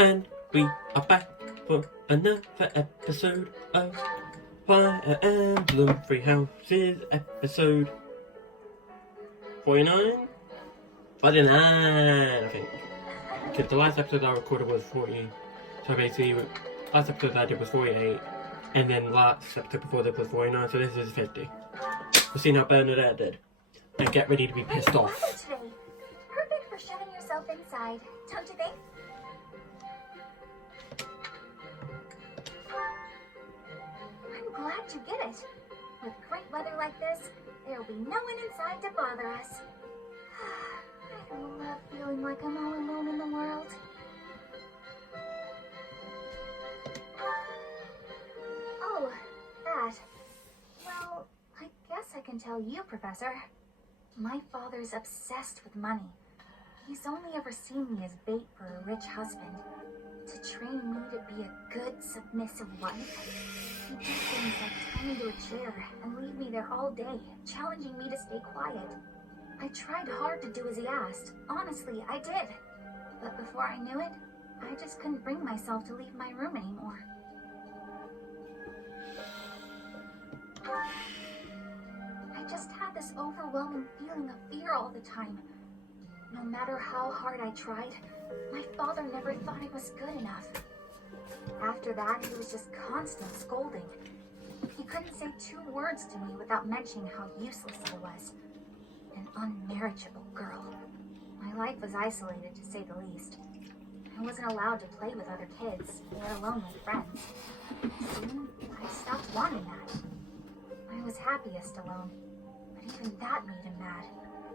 And we are back for another episode of Fire Emblem Three Houses, episode 49? 49, I think. Because the last episode I recorded was 40. So basically, last episode I did was 48. And then last episode before that was 49, so this is 50. We'll see how Bernadette did. And get ready to be pissed off. Today. Perfect for shoving yourself inside, don't you think? I'm glad you get it. With great weather like this, there'll be no one inside to bother us. I love feeling like I'm all alone in the world. Oh, that. Well, I guess I can tell you, Professor. My father's obsessed with money. He's only ever seen me as bait for a rich husband. To train me to be a good, submissive wife. He'd do things like tie me to a chair and leave me there all day, challenging me to stay quiet. I tried hard to do as he asked. Honestly, I did. But before I knew it, I just couldn't bring myself to leave my room anymore. I just had this overwhelming feeling of fear all the time. No matter how hard I tried, my father never thought it was good enough. After that, he was just constant scolding. He couldn't say 2 words to me without mentioning how useless I was. An unmarriageable girl. My life was isolated, to say the least. I wasn't allowed to play with other kids, let alone with friends. Soon, I stopped wanting that. I was happiest alone, but even that made him mad.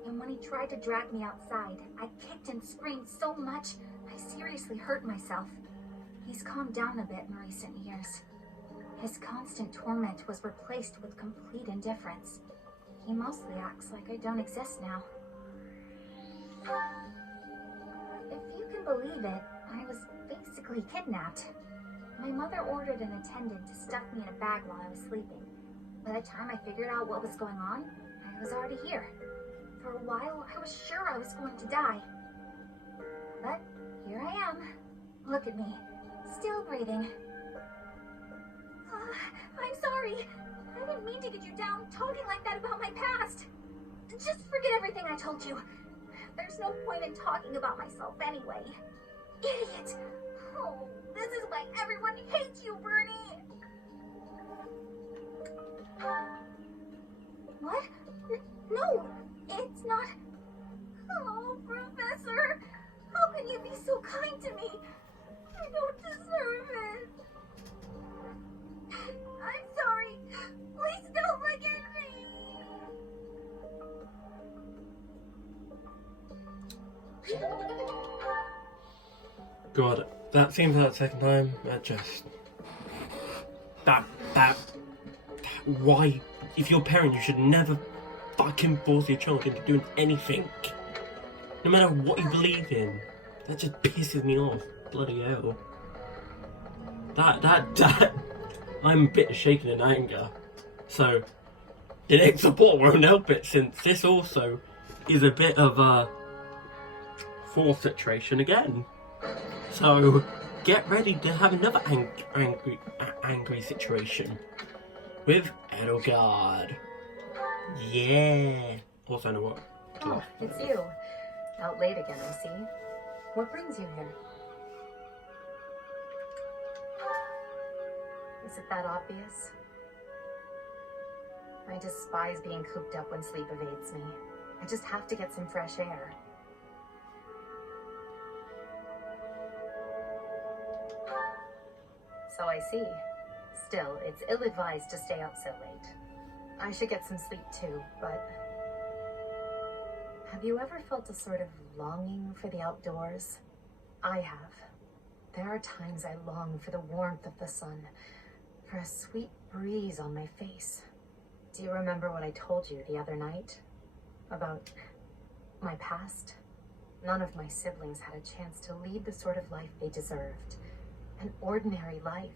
And when he tried to drag me outside, I kicked and screamed so much, I seriously hurt myself. He's calmed down a bit in recent years. His constant torment was replaced with complete indifference. He mostly acts like I don't exist now. If you can believe it, I was basically kidnapped. My mother ordered an attendant to stuff me in a bag while I was sleeping. By the time I figured out what was going on, I was already here. For a while, I was sure I was going to die. But here I am. Look at me. Still breathing. I'm sorry. I didn't mean to get you down talking like that about my past. Just forget everything I told you. There's no point in talking about myself anyway. Idiot! Oh, this is why everyone hates you, Bernie! What? No, it's not. Oh, Professor, how can you be so kind to me? I don't deserve it. I'm sorry. Please don't forget me. God, that seems like the second time. Why? If you're a parent, you should never fucking force your child into doing anything. No matter what you believe in. That just pisses me off. Bloody hell. I'm a bit shaken in anger. So, the next support won't help it, since this also is a bit of a force situation again. So, get ready to have another angry situation with Edelgard. Yeah. Also, know what? Oh, it's you. Out late again, I see. What brings you here? Is it that obvious? I despise being cooped up when sleep evades me. I just have to get some fresh air. So I see. Still, it's ill-advised to stay up so late. I should get some sleep too, but... Have you ever felt a sort of longing for the outdoors? I have. There are times I long for the warmth of the sun, for a sweet breeze on my face. Do you remember what I told you the other night? About my past? None of my siblings had a chance to lead the sort of life they deserved. An ordinary life.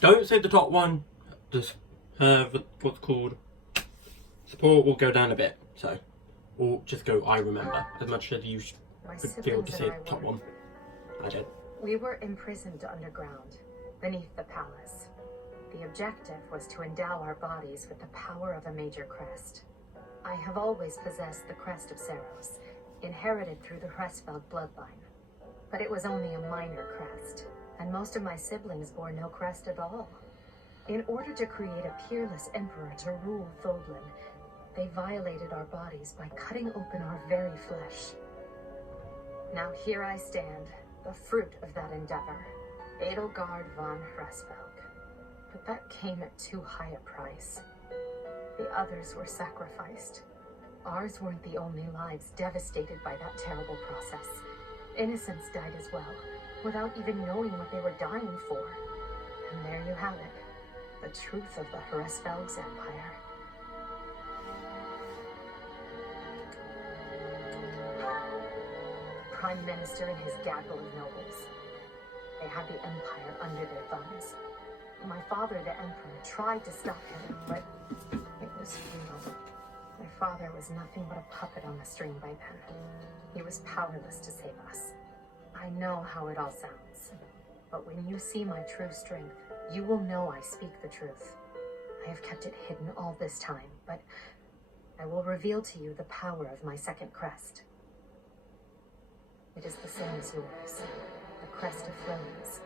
Don't say the top one. Just have what's called support will go down a bit. So, or just go I remember as much as you feel to say the top one. I did. We were imprisoned underground, beneath the palace. The objective was to endow our bodies with the power of a major crest. I have always possessed the crest of Seros, inherited through the Hresfeld bloodline. But it was only a minor crest, and most of my siblings bore no crest at all. In order to create a peerless emperor to rule Thodlin, they violated our bodies by cutting open our very flesh. Now here I stand, the fruit of that endeavor, Edelgard von Hresfeld. But that came at too high a price. The others were sacrificed. Ours weren't the only lives devastated by that terrible process. Innocents died as well, without even knowing what they were dying for. And there you have it, the truth of the Hresfeld's empire. The Prime Minister and his gaggle of nobles. They had the empire under their thumbs. My father, the Emperor, tried to stop him, but it was futile. My father was nothing but a puppet on the string by then. He was powerless to save us. I know how it all sounds, but when you see my true strength, you will know I speak the truth. I have kept it hidden all this time, but I will reveal to you the power of my second crest. It is the same as yours, the crest of flames.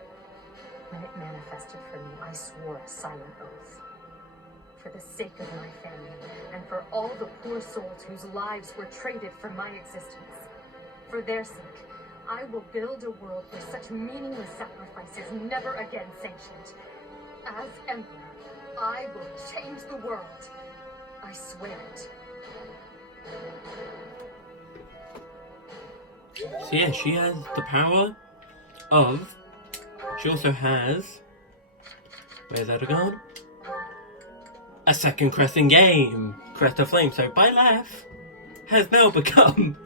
When it manifested for me, I swore a silent oath. For the sake of my family, and for all the poor souls whose lives were traded for my existence. For their sake, I will build a world where such meaningless sacrifice is never again sanctioned. As Emperor, I will change the world. I swear it. So yeah, she has the power of... She also has... Where's Edelgard? A second crest in game! Crest of Flame. So Byleth has now become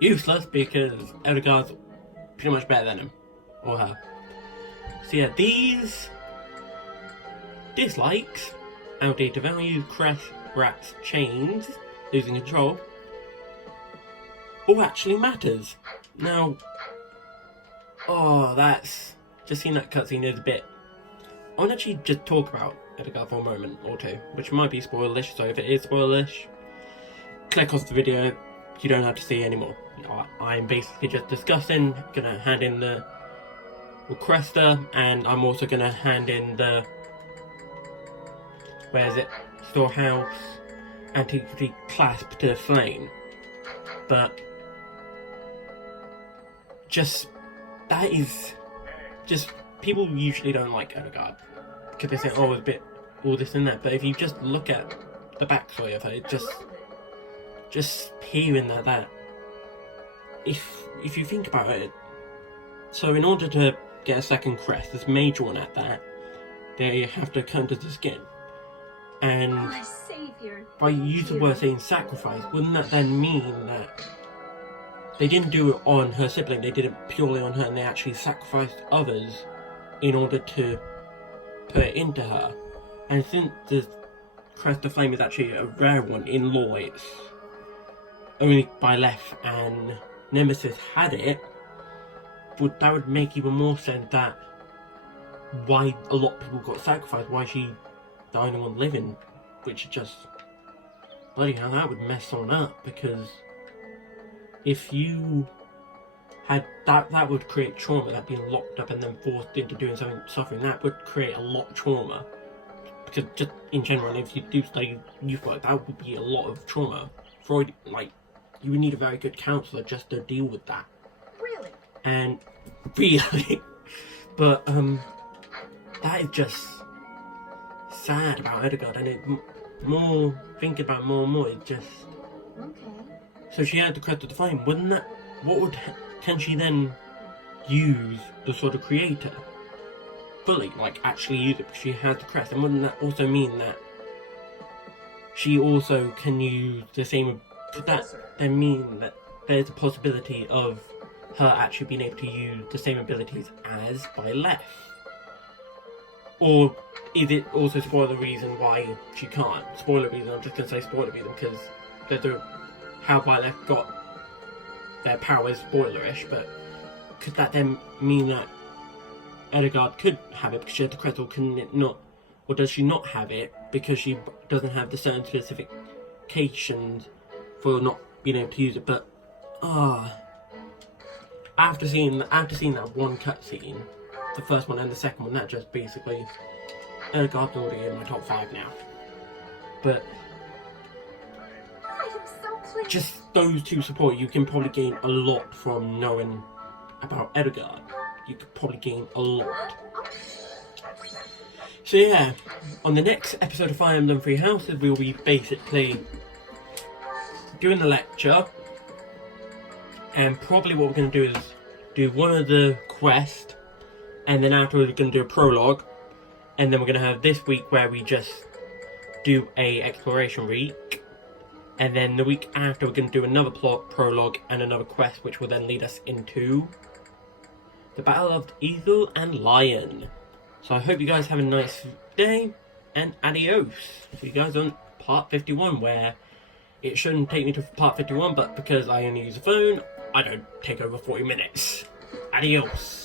useless because Edelgard's pretty much better than him. Or her. So yeah, these... dislikes, outdated values, crash, rats, chains, losing control, all actually matters. Now, oh, that's... Just seeing that cutscene is a bit... I want to actually just talk about Edelgard for a moment or two, which might be spoilerish, so if it is spoilerish, click off the video, you don't have to see anymore. I'm basically just discussing, gonna hand in the requester, and I'm also gonna hand in the... Where is it? Storehouse Antiquity Clasp to the Flame. But... just... that is... just... people usually don't like Edelgard. Because they say, oh, it's a bit... all this and that. But if you just look at the backstory of her, it just hearing that... If you think about it... So in order to get a second crest, this major one at that, they have to cut into the skin. And My savior, by use the word saying sacrifice, wouldn't that then mean that they didn't do it on her sibling, they did it purely on her, and they actually sacrificed others in order to put it into her? And since the Crest of Flame is actually a rare one in lore, it's only Byleth and Nemesis had it, that would make even more sense that why a lot of people got sacrificed, why she the only one living, which is just bloody hell, that would mess someone up, because if you had that would create trauma, that being locked up and then forced into doing something, suffering, that would create a lot of trauma. Because just in general, if you do study youth work, that would be a lot of trauma. Freud, like, you would need a very good counsellor just to deal with that. Really? And really, but that is just sad about Edelgard, and it more thinking about it more and more, it just... Okay. So she had the Crest of the Flame. Wouldn't that... can she then use the Sword of Creator fully, like actually use it because she has the crest? And wouldn't that also mean that she also can use the same... Could that then mean that there's a possibility of her actually being able to use the same abilities as Byleth? Or is it also spoiler reason why she can't? Spoiler reason, I'm just going to say spoiler reason because how Byleth got their power is spoilerish, but could that then mean that Edelgard could have it because she had the crystal? Can it not? Or does she not have it because she doesn't have the certain specifications for not being able to use it? But after seeing that one cutscene, the first one and the second one, that just basically Edelgard's already in my top 5 now. But I am so pleased. just those two support, you can probably gain a lot from knowing about Edelgard. You could probably gain a lot. So yeah, on the next episode of Fire Emblem Three Houses, we'll be basically doing the lecture, and probably what we're going to do is do one of the quests, and then afterwards we're going to do a prologue, and then we're going to have this week where we just do a exploration week, and then the week after we're going to do another prologue and another quest, which will then lead us into the Battle of Eagle and Lion. So I hope you guys have a nice day, and adios. See you guys on part 51, where it shouldn't take me to part 51, but because I only use a phone, I don't take over 40 minutes. Adios.